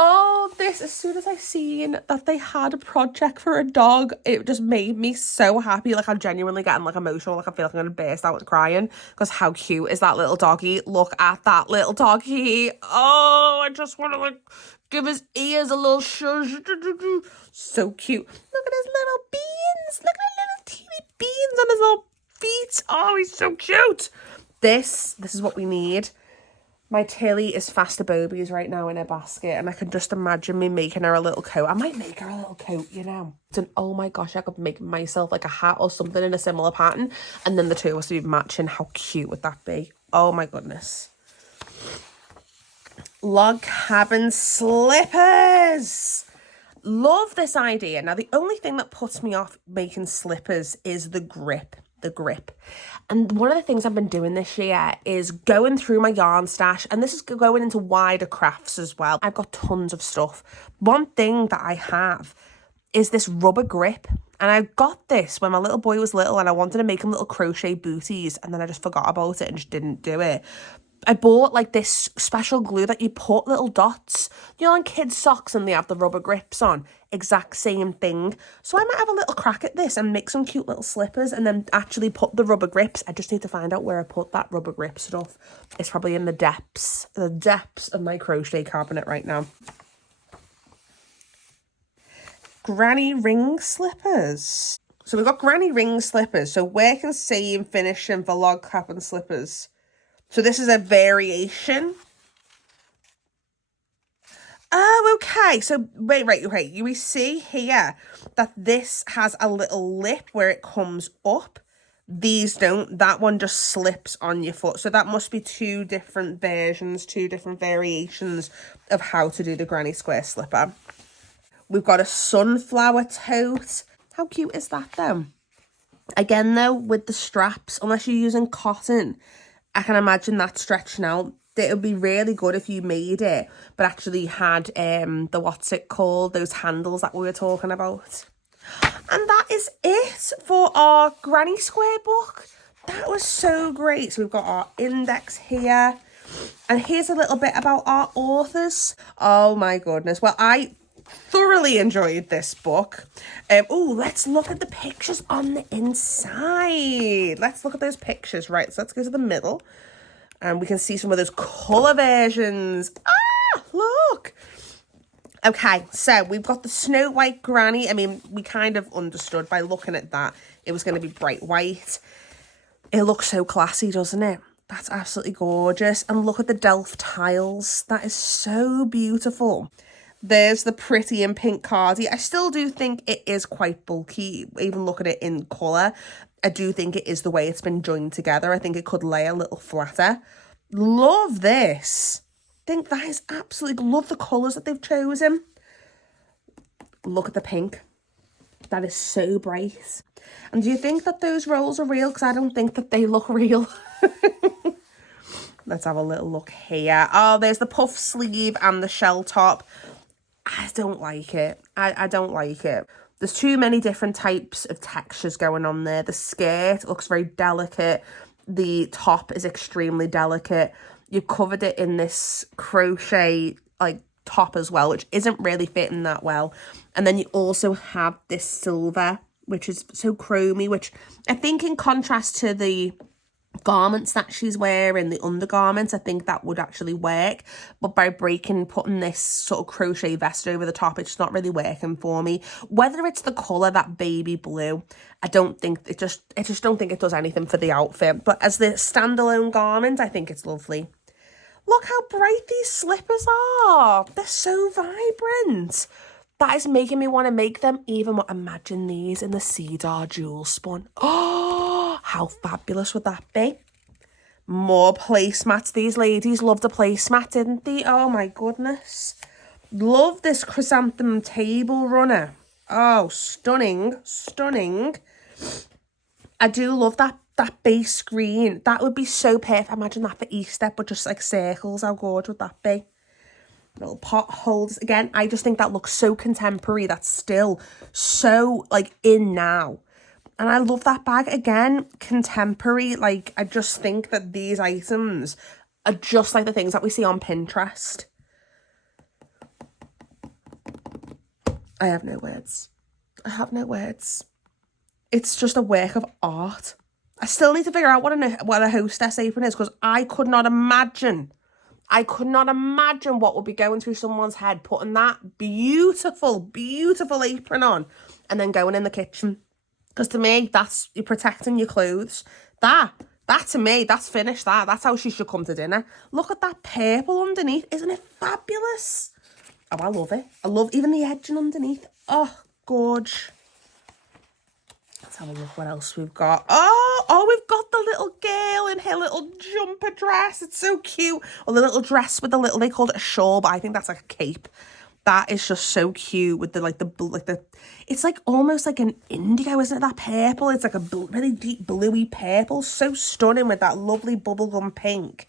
Oh, this, as soon as I seen that they had a project for a dog, it just made me so happy. Like, I'm genuinely getting, like, emotional. Like, I feel like I'm going to burst out crying. Because how cute is that little doggy? Look at that little doggy. Oh, I just want to, like, give his ears a little shush. So cute. Look at his little beans. Look at his little teeny beans on his little feet. Oh, he's so cute. This is what we need. My Tilly is fast bobies right now in her basket and I can just imagine me making her a little coat. I might make her a little coat, you know. And oh my gosh, I could make myself like a hat or something in a similar pattern and then the two of us would be matching. How cute would that be? Oh my goodness. Log cabin slippers. Love this idea. Now, the only thing that puts me off making slippers is the grip. the grip. And one of the things I've been doing this year is going through my yarn stash, and this is going into wider crafts as well. I've got tons of stuff. One thing that I have is this rubber grip, and I got this when my little boy was little and I wanted to make him little crochet booties, and then I just forgot about it and just didn't do it. I bought like this special glue that you put little dots, you know, on kids' socks, and they have the rubber grips on. Exact same thing. So I might have a little crack at this and make some cute little slippers and then actually put the rubber grips. I just need to find out where I put that rubber grip stuff. It's probably in the depths of my crochet cabinet right now. Granny ring slippers. So we've got granny ring slippers. So work and seam, finishing for log cabin slippers. So this is a variation. Oh, okay. So wait. You see here that this has a little lip where it comes up. These don't. That one just slips on your foot. So that must be two different versions, two different variations of how to do the granny square slipper. We've got a sunflower tote. How cute is that though? Again though, with the straps, unless you're using cotton, I can imagine that stretching out. It would be really good if you made it, but actually had the what's it called, those handles that we were talking about. And that is it for our granny square book. That was so great. So we've got our index here, and here's a little bit about our authors. Oh my goodness. Well, I thoroughly enjoyed this book. Oh, let's look at the pictures on the inside. Let's look at those pictures. Right, so let's go to the middle. And we can see some of those colour versions. Ah, look. Okay, so we've got the Snow White Granny. I mean, we kind of understood by looking at that it was going to be bright white. It looks so classy, doesn't it? That's absolutely gorgeous. And look at the Delft tiles. That is so beautiful. There's the pretty and pink cardi. I still do think it is quite bulky, even look at it in colour. I do think it is the way it's been joined together. I think it could lay a little flatter. Love this. I think that is absolutely... Love the colours that they've chosen. Look at the pink. That is so bright. And do you think that those rolls are real? Because I don't think that they look real. Let's have a little look here. Oh, there's the puff sleeve and the shell top. I don't like it. I don't like it. There's too many different types of textures going on there. The skirt looks very delicate. The top is extremely delicate. You've covered it in this crochet like top as well, which isn't really fitting that well. And then you also have this silver, which is so chromy, which I think in contrast to the garments that she's wearing, the undergarments, I think that would actually work, but by putting this sort of crochet vest over the top, it's not really working for me. Whether it's the color, that baby blue, I don't think I just don't think it does anything for the outfit, but as the standalone garment, I think it's lovely. Look how bright these slippers are. They're so vibrant. That is making me want to make them even more. Imagine these in the cedar jewel spun. Oh, how fabulous would that be? More placemats. These ladies loved a placemat, didn't they? Oh my goodness. Love this chrysanthemum table runner. Oh, stunning, stunning. I do love that base green. That would be so perfect. Imagine that for Easter, but just like circles. How gorgeous would that be? Little pot holders. Again, I just think that looks so contemporary. That's still so like in now. And I love that bag. Again, contemporary. Like, I just think that these items are just like the things that we see on Pinterest. I have no words. I have no words. It's just a work of art. I still need to figure out what a hostess apron is, because I could not imagine what would be going through someone's head putting that beautiful, beautiful apron on and then going in the kitchen. Because to me, that's, you're protecting your clothes. That to me, that's finished. That's how she should come to dinner. Look at that purple underneath. Isn't it fabulous? Oh, I love it. I love even the edging underneath. Oh, gorge. Let's have a look what else we've got. Oh, we've got the little girl in her little jumper dress. It's so cute. Or the little dress with the little, they called it a shawl, but I think that's like a cape. That is just so cute with the it's like almost like an indigo, isn't it? That purple, it's like a really deep bluey purple. So stunning with that lovely bubblegum pink.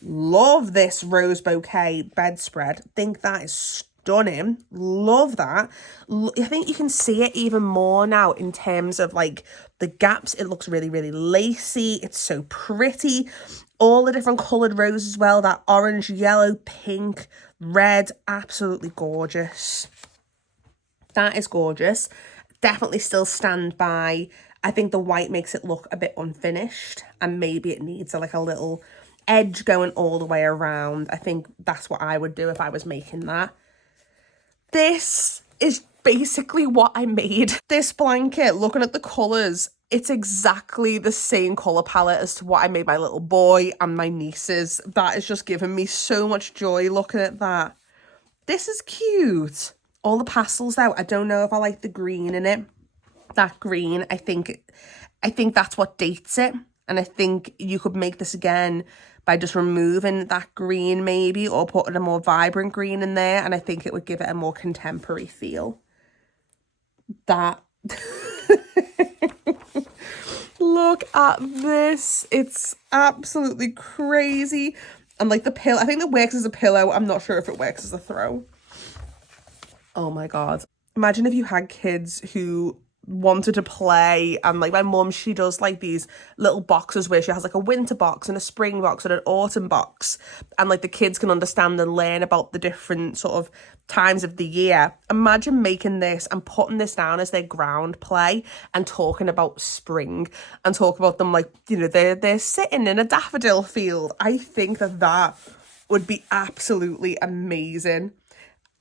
Love this rose bouquet bedspread. Think that is stunning. Love that. I think you can see it even more now in terms of like the gaps. It looks really, really lacy. It's so pretty. All the different coloured roses as well. That orange, yellow, pink, red. Absolutely gorgeous. That is gorgeous. Definitely still stand by. I think the white makes it look a bit unfinished, and maybe it needs like a little edge going all the way around. I think that's what I would do if I was making that. This is basically what I made. This blanket, looking at the colours, it's exactly the same colour palette as to what I made my little boy and my nieces. That is just giving me so much joy looking at that. This is cute. All the pastels though, I don't know if I like the green in it. That green, I think that's what dates it. And I think you could make this again by just removing that green maybe, or putting a more vibrant green in there. And I think it would give it a more contemporary feel. That... Look at this. It's absolutely crazy. And like the pillow, I think it works as a pillow. I'm not sure if it works as a throw. Oh my God. Imagine if you had kids who wanted to play, and like my mum, she does like these little boxes where she has like a winter box and a spring box and an autumn box, and like the kids can understand and learn about the different sort of times of the year. Imagine making this and putting this down as their ground play and talking about spring and talk about them like, you know, they're sitting in a daffodil field. I think that would be absolutely amazing.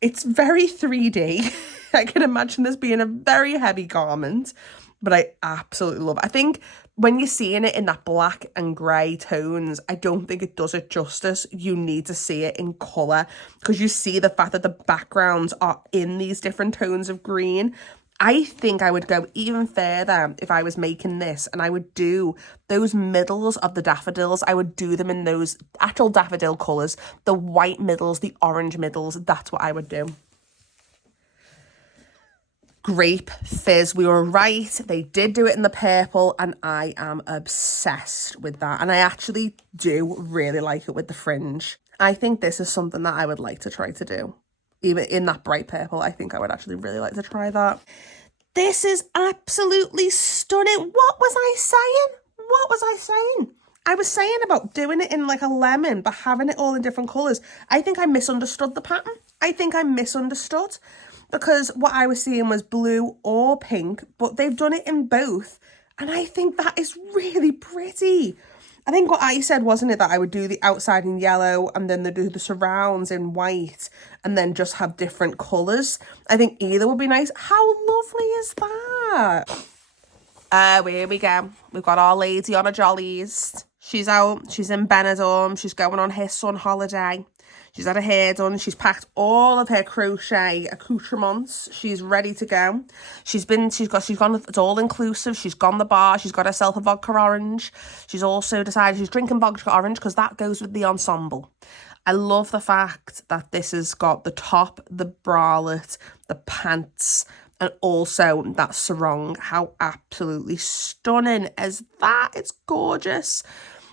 It's very 3D. I can imagine this being a very heavy garment, but I absolutely love it. I think when you're seeing it in that black and grey tones, I don't think it does it justice. You need to see it in colour, because you see the fact that the backgrounds are in these different tones of green. I think I would go even further if I was making this, and I would do those middles of the daffodils. I would do them in those actual daffodil colours, the white middles, the orange middles. That's what I would do. Grape fizz, we were right. They did do it in the purple, and I am obsessed with that. And I actually do really like it with the fringe. I think this is something that I would like to try to do. Even in that bright purple, I think I would actually really like to try that. This is absolutely stunning. What was I saying? What was I saying? I was saying about doing it in like a lemon, but having it all in different colours. I think I misunderstood the pattern. I think I misunderstood, because what I was seeing was blue or pink, but they've done it in both. And I think that is really pretty. I think what I said, wasn't it, that I would do the outside in yellow and then do the surrounds in white and then just have different colours. I think either would be nice. How lovely is that? Here we go. We've got our lady on a jollies. She's out. She's in Benidorm. She's going on her son holiday. She's had her hair done. She's packed all of her crochet accoutrements. She's ready to go. She's gone, it's all inclusive. She's gone the bar. She's got herself a vodka orange. She's also decided she's drinking vodka orange because that goes with the ensemble. I love the fact that this has got the top, the bralette, the pants, and also that sarong. How absolutely stunning is that? It's gorgeous.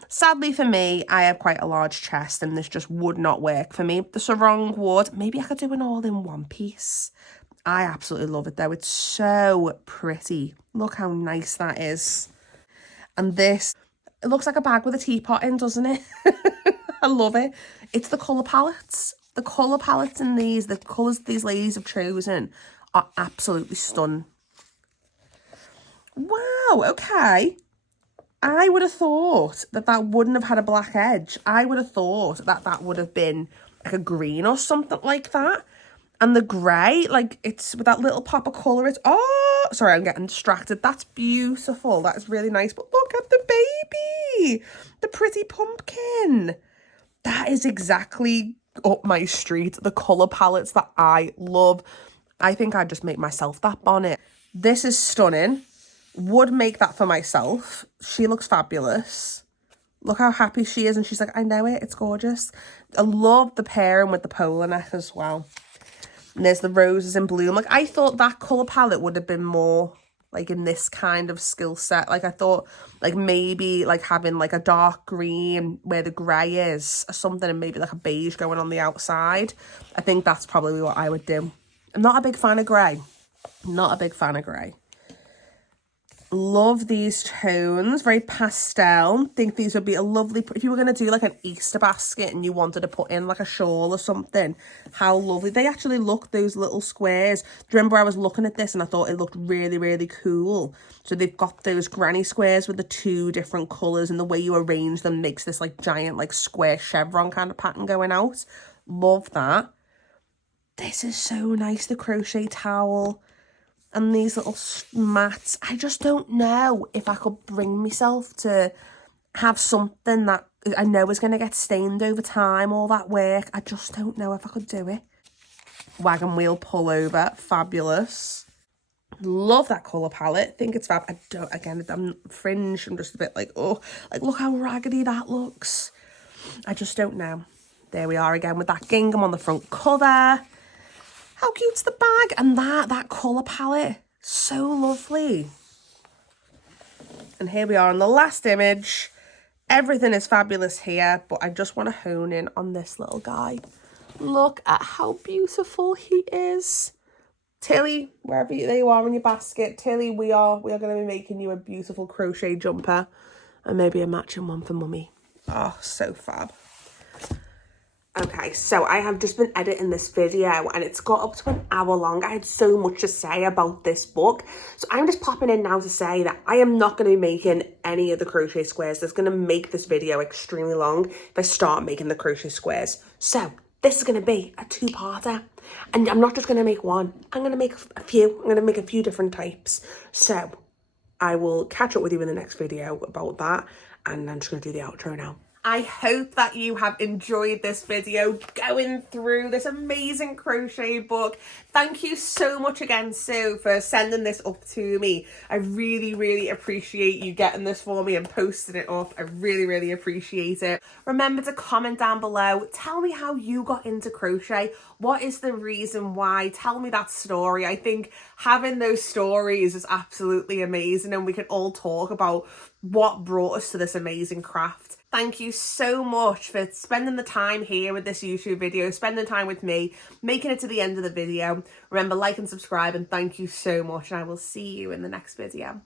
Sadly for me, I have quite a large chest and this just would not work for me. The sarong would. Maybe I could do an all-in-one piece. I absolutely love it though. It's so pretty. Look how nice that is. And this, it looks like a bag with a teapot in, doesn't it? I love it. It's the colour palettes. The colour palettes in these, the colours these ladies have chosen are absolutely stunning. Wow, okay. I would have thought that wouldn't have had a black edge. I would have thought that would have been like a green or something like that. And the grey, like it's with that little pop of colour. It's, oh, sorry, I'm getting distracted. That's beautiful. That is really nice. But look at the baby, the pretty pumpkin. That is exactly up my street. The colour palettes that I love. I think I'd just make myself that bonnet. This is stunning. Would make that for myself. She looks fabulous. Look how happy she is. And she's like, I know it. It's gorgeous. I love the pairing with the polo neck as well. And there's the roses in bloom. Like, I thought that colour palette would have been more like in this kind of skill set. Like, I thought like maybe like having like a dark green where the grey is or something, and maybe like a beige going on the outside. I think that's probably what I would do. I'm not a big fan of grey. Not a big fan of grey. Love these tones, very pastel. Think these would be a lovely, if you were going to do like an Easter basket and you wanted to put in like a shawl or something, how lovely. They actually look, those little squares. Do you remember I was looking at this and I thought it looked really, really cool? So they've got those granny squares with the 2 different colours, and the way you arrange them makes this like giant like square chevron kind of pattern going out. Love that. This is so nice, the crochet towel. And these little mats. I just don't know if I could bring myself to have something that I know is going to get stained over time, all that work. I just don't know if I could do it. Wagon wheel pullover, fabulous. Love that colour palette. Think it's fab. I'm fringe. I'm just a bit like, oh, like look how raggedy that looks. I just don't know. There we are again with that gingham on the front cover. How cute's the bag? And that colour palette. So lovely. And here we are on the last image. Everything is fabulous here, but I just want to hone in on this little guy. Look at how beautiful he is. Tilly, wherever you are in your basket, Tilly, we are going to be making you a beautiful crochet jumper and maybe a matching one for mummy. Oh, so fab. Okay, so I have just been editing this video and it's got up to an hour long. I had so much to say about this book. So I'm just popping in now to say that I am not going to be making any of the crochet squares. That's going to make this video extremely long if I start making the crochet squares. So this is going to be a 2-parter. And I'm not just going to make one. I'm going to make a few. I'm going to make a few different types. So I will catch up with you in the next video about that. And I'm just going to do the outro now. I hope that you have enjoyed this video going through this amazing crochet book. Thank you so much again, Sue, for sending this up to me. I really, really appreciate you getting this for me and posting it up. I really, really appreciate it. Remember to comment down below. Tell me how you got into crochet. What is the reason why? Tell me that story. I think having those stories is absolutely amazing, and we can all talk about what brought us to this amazing craft. Thank you so much for spending the time here with this YouTube video, spending time with me, making it to the end of the video. Remember, like and subscribe, and thank you so much, and I will see you in the next video.